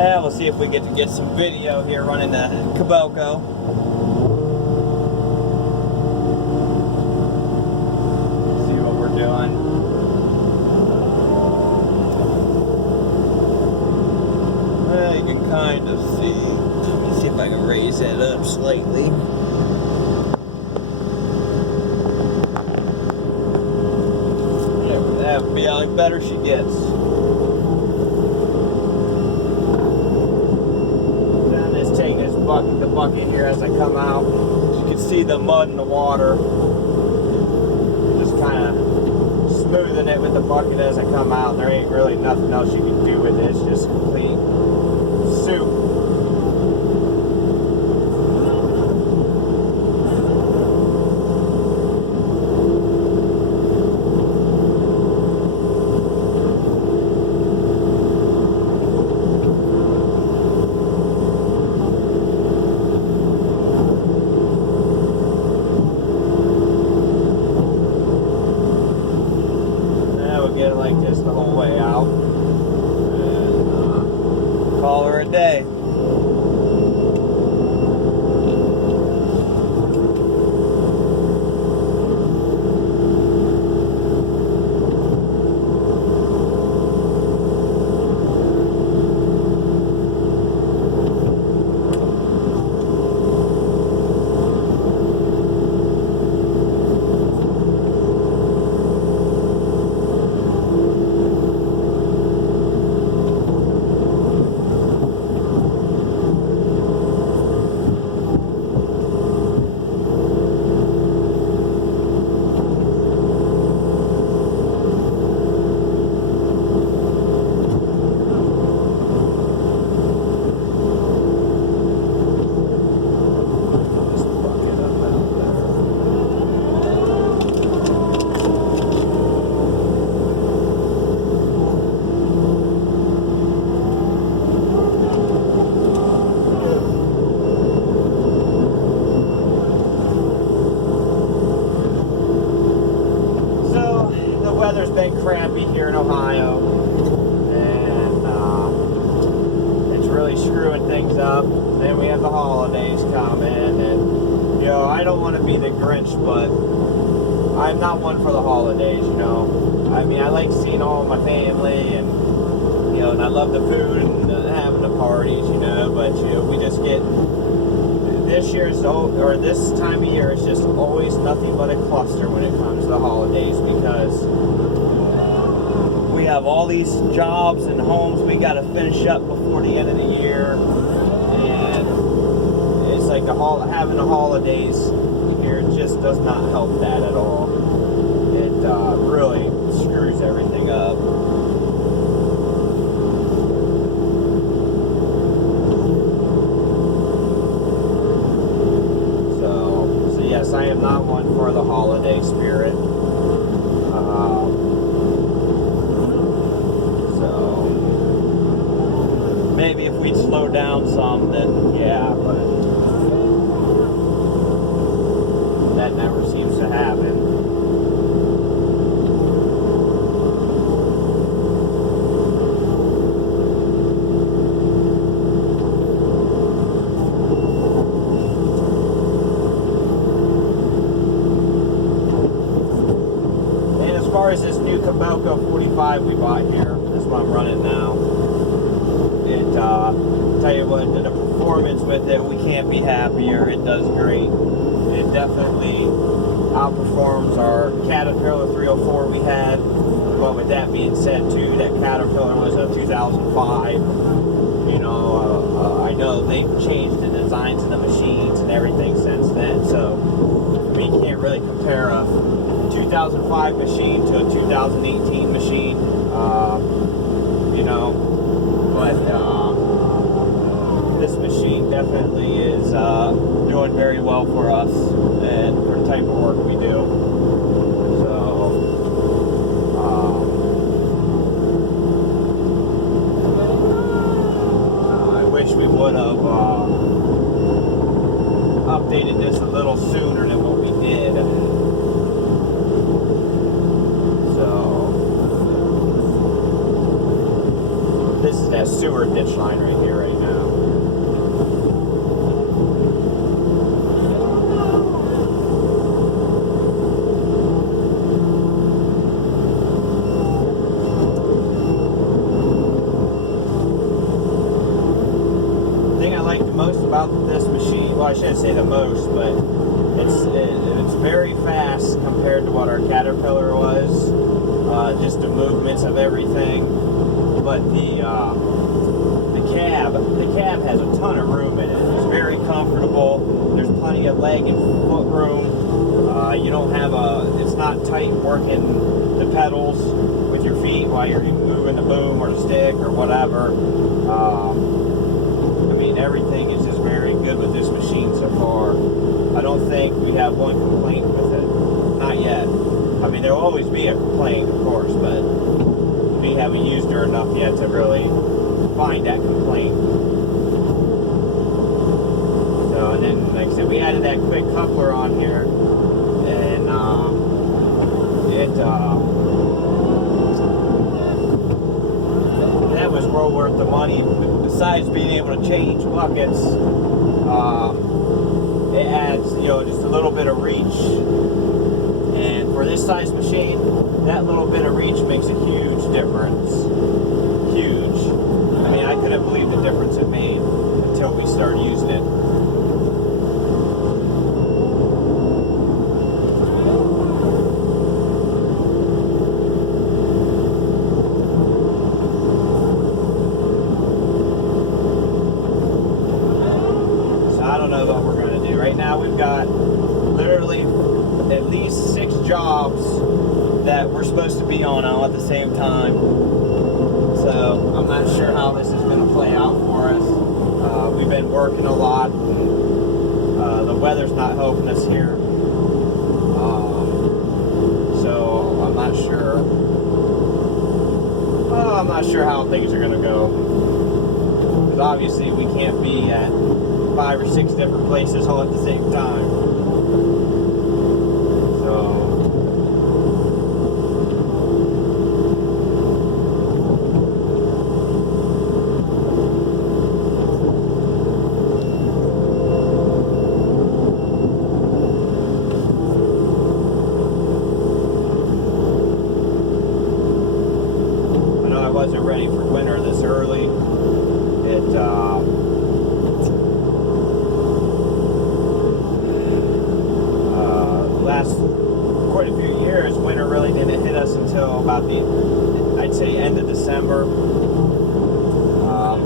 We'll see if we get to get some video here running the kobelco. See what we're doing. Well, you can kind of see. Let me see if I can raise that up slightly. That would be how better she gets. The bucket here as I come out. You can see the mud in the water. Just kind of smoothing it with the bucket as I come out. There ain't really nothing else you can do with it. It's just complete soup. Get it like this the whole way out and call her a day. Weather's been crappy here in Ohio, and it's really screwing things up. Then we have the holidays coming, and I don't want to be the Grinch, but I'm not one for the holidays. I mean, I like seeing all my family, and and I love the food and having the parties, but we just get this time of year is just always nothing but a cluster when it comes to the holidays, because we have all these jobs and homes we got to finish up before the end of the year, and it's like having the holidays here just does not help that at all. It really screws everything up. So yes, I am not one for the holiday spirit. Maybe if we'd slow down some, then yeah, but that never seems to happen. And as far as this new kobelco 45 we bought here, that's what I'm running now. Tell you what, the performance with it, we can't be happier. It does great. It definitely outperforms our Caterpillar 304 we had. But with that being said, too, that Caterpillar was a 2005. I know they've changed the designs of the machines and everything since then. So we can't really compare a 2005 machine to a 2018 machine. But this machine definitely is doing very well for us and for the type of work we do. So, I wish we would have updated this a little sooner than what we did. So, this is the a sewer ditch line right here right now. Most about this machine, well, I shouldn't say the most, but it's very fast compared to what our Caterpillar was. Just the movements of everything, but the cab has a ton of room in it. It's very comfortable. There's plenty of leg and foot room. You don't have it's not tight working the pedals with your feet while you're moving the boom or the stick or whatever. Everything is just very good with this machine so far. I don't think we have one complaint with it. Not yet. I mean, there'll always be a complaint, of course, but we haven't used her enough yet to really find that complaint. So, and then, like I said, we added that quick coupler on here, and that was well worth the money. Besides being able to change buckets, it adds, just a little bit of reach. And for this size machine, that little bit of reach makes a huge difference. Huge. I mean, I couldn't believe the difference it made until we started using it. We've got literally at least 6 jobs that we're supposed to be on all at the same time. So I'm not sure how this is going to play out for us. We've been working a lot. And, the weather's not helping us here. So I'm not sure. I'm not sure how things are going to go. Because obviously we can't be at 5 or 6 different places all at the same time. So I know I wasn't ready for winter this early. Quite a few years, winter really didn't hit us until about I'd say end of December.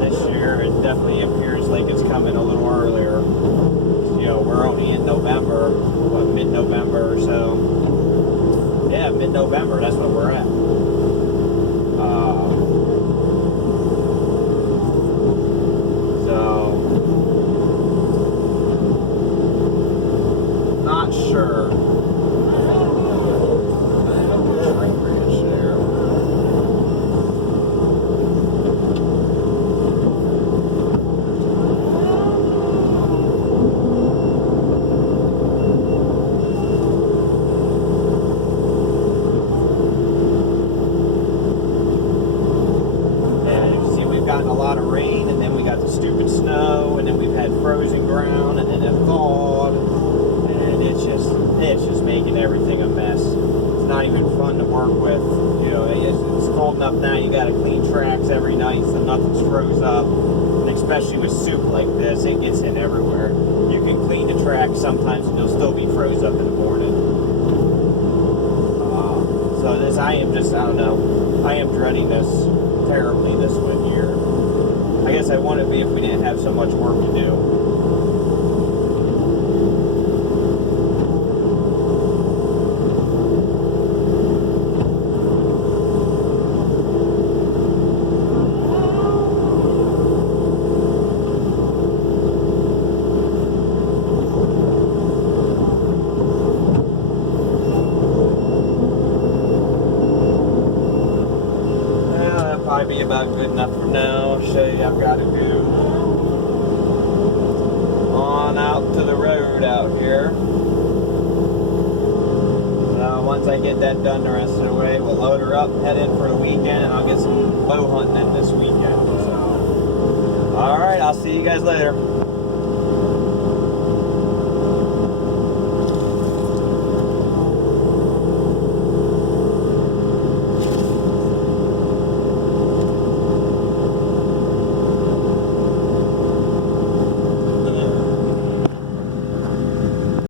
This year it definitely appears like it's coming a little earlier. We're only in November, mid-November or so. Yeah, mid-November, that's when we're at. Not sure. Gotten a lot of rain, and then we got the stupid snow, and then we've had frozen ground, and then it thawed, and it's just making everything a mess. It's not even fun to work with. It's cold enough now. You got to clean tracks every night so nothing's froze up, and especially with soup like this, it gets in everywhere. You can clean the track sometimes, and you'll still be froze up in the morning. So this, I don't know. I am dreading this terribly this year. I guess I wouldn't be if we didn't have so much work to do. Be about good enough for now. Show you I've got to do on out to the road out here. So once I get that done the rest of the way, we'll load her up, head in for the weekend, and I'll get some bow hunting in this weekend. So I'll see you guys later.